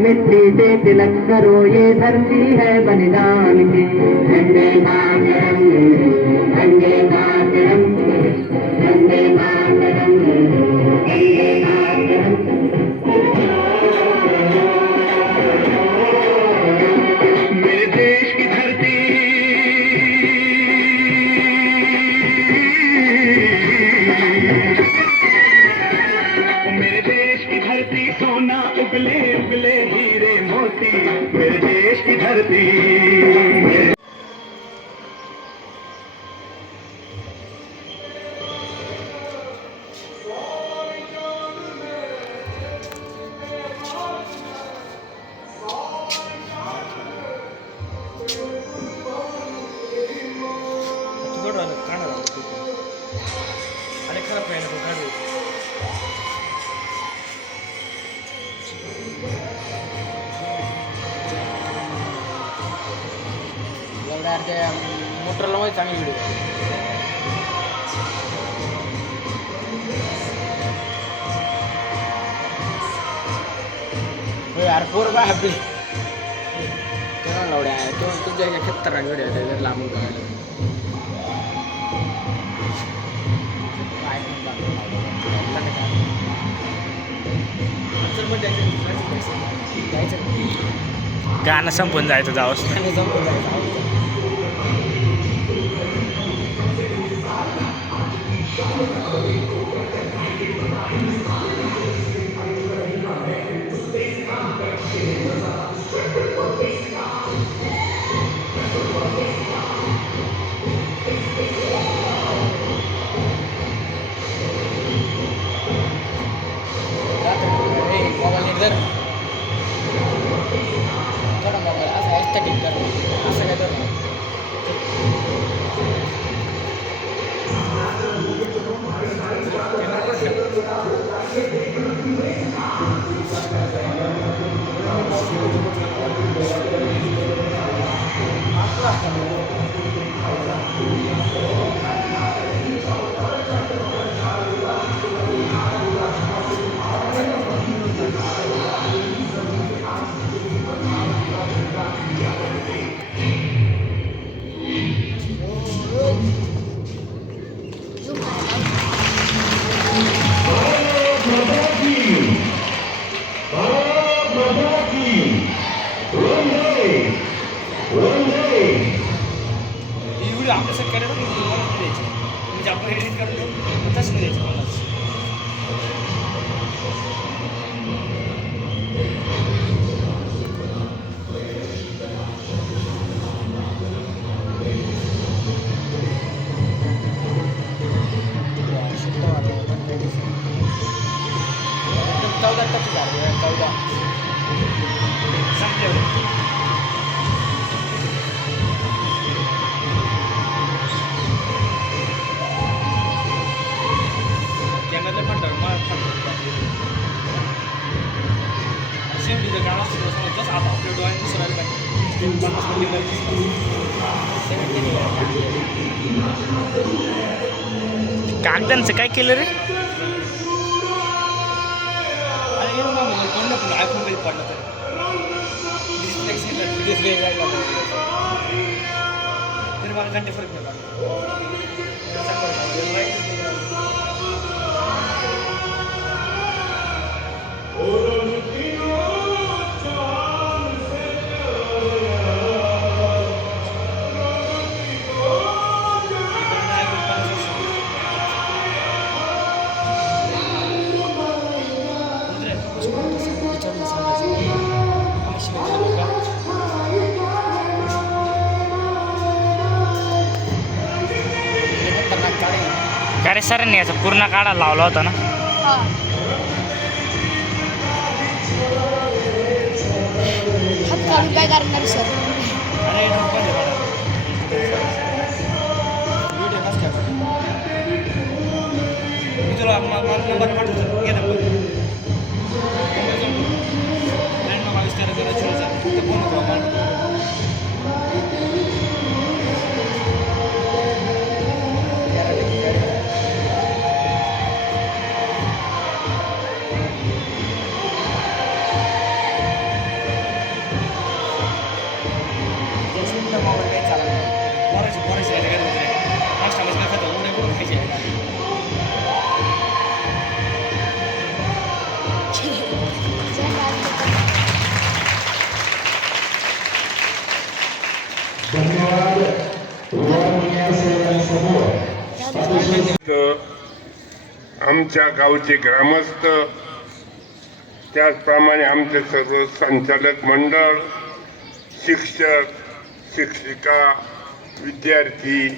मिट्टी से तिलक करो, ये धरती है बलिदान की। वंदे मातरम, वंदे मातरम, वंदे मातरम, वंदे मातरम। मेरे देश की धरती, मेरे देश की धरती सोना उगले उगले हीरे मोती, मेरे देश की धरती। मोटरला मध्ये चांगली व्हिडिओ यार पोर बा हॅपी तेव्हा लावड्या तो तुझ्या खतरनाक व्हिडिओ आहे लांबून बघायला गाणं संपून जायचं जावंच गाणं संपून जायचं मोबाईल थोडा मोबाईल असं एस्थेटिक कर असं काय तर आपल्यासाठी करायला द्यायची म्हणजे आपण एडिट करून तसं द्यायचं मला कागदांचं काय केलं रे आयफोन कधी पडलं तर तरी मला घंटे फरक नाही का रे सरांनी याचा पूर्ण काढा लावला होता ना हात काढून काय करणार सर अरे व्हिडिओ कसं काय मी तुला नंबर पाठवतो घे नंबर फोन होतो आमच्या गावचे ग्रामस्थ, त्याचप्रमाणे आमचे सर्व संचालक मंडळ, शिक्षक, शिक्षिका, विद्यार्थी,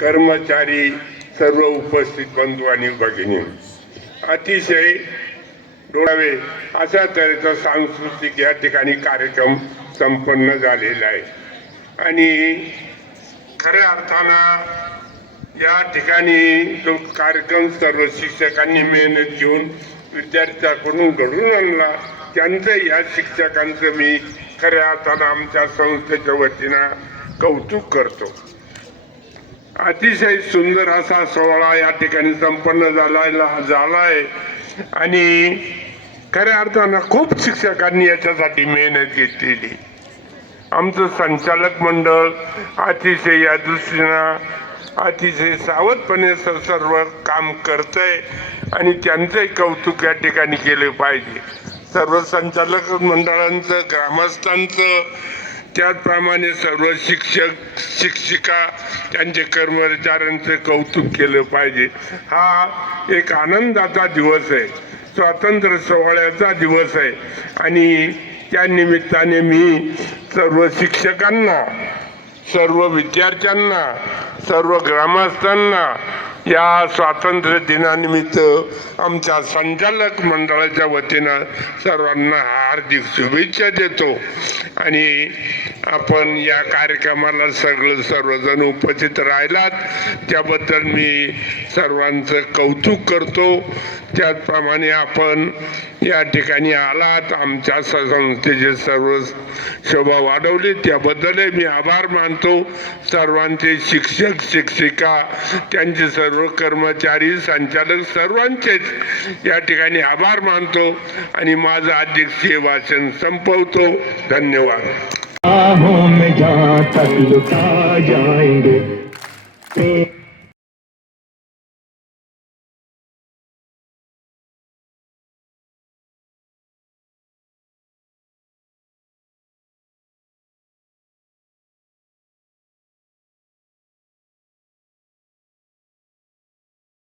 कर्मचारी, सर्व उपस्थित बंधू आणि भगिनी, अतिशय डोळावे अशा तऱ्हेचा सांस्कृतिक या ठिकाणी कार्यक्रम संपन्न झालेला आहे. आणि खऱ्या अर्थानं या ठिकाणी जो कार्यक्रम सर्व शिक्षकांनी मेहनत घेऊन विद्यार्थ्याकडून घडून आणला, त्यांचं या शिक्षकांचं मी खऱ्या अर्थानं आमच्या संस्थेच्या वतीनं कौतुक करतो. अतिशय सुंदर असा सोहळा या ठिकाणी संपन्न झालाय आणि खऱ्या अर्थानं खूप शिक्षकांनी याच्यासाठी मेहनत घेतलेली. आमचं संचालक मंडळ अतिशय या दृष्टीनं अतिशय सावधपणे सर्व काम करतंय आणि त्यांचंही कौतुक या ठिकाणी केले पाहिजे. सर्व संचालक मंडळांचं, ग्रामस्थांचं, त्याचप्रमाणे सर्व शिक्षक शिक्षिका त्यांचे कर्मचाऱ्यांचं कौतुक केलं पाहिजे. हा एक आनंदाचा दिवस आहे, स्वातंत्र्य सोहळ्याचा दिवस आहे आणि त्या निमित्ताने मी सर्व शिक्षकांना, सर्व विद्यार्थ्यांना, सर्व ग्रामस्थांना या स्वातंत्र्य दिनानिमित्त आमच्या संचालक मंडळाच्या वतीनं सर्वांना हार्दिक शुभेच्छा देतो. आणि आपण या कार्यक्रमाला सर्वजण उपस्थित राहिलात त्याबद्दल मी सर्वांचं कौतुक करतो. त्याचप्रमाणे आपण या ठिकाणी आलात, आमच्या संस्थेचे सर्व शोभा वाढवली त्याबद्दलही मी आभार मानतो. सर्वांचे शिक्षक, शिक्षिका, त्यांचे सर्व कर्मचारी, संचालक सर्वांचेच या ठिकाणी आभार मानतो आणि माझं अध्यक्षीय भाषण संपवतो. धन्यवाद. में जहाँ तक लुटा जाएंगे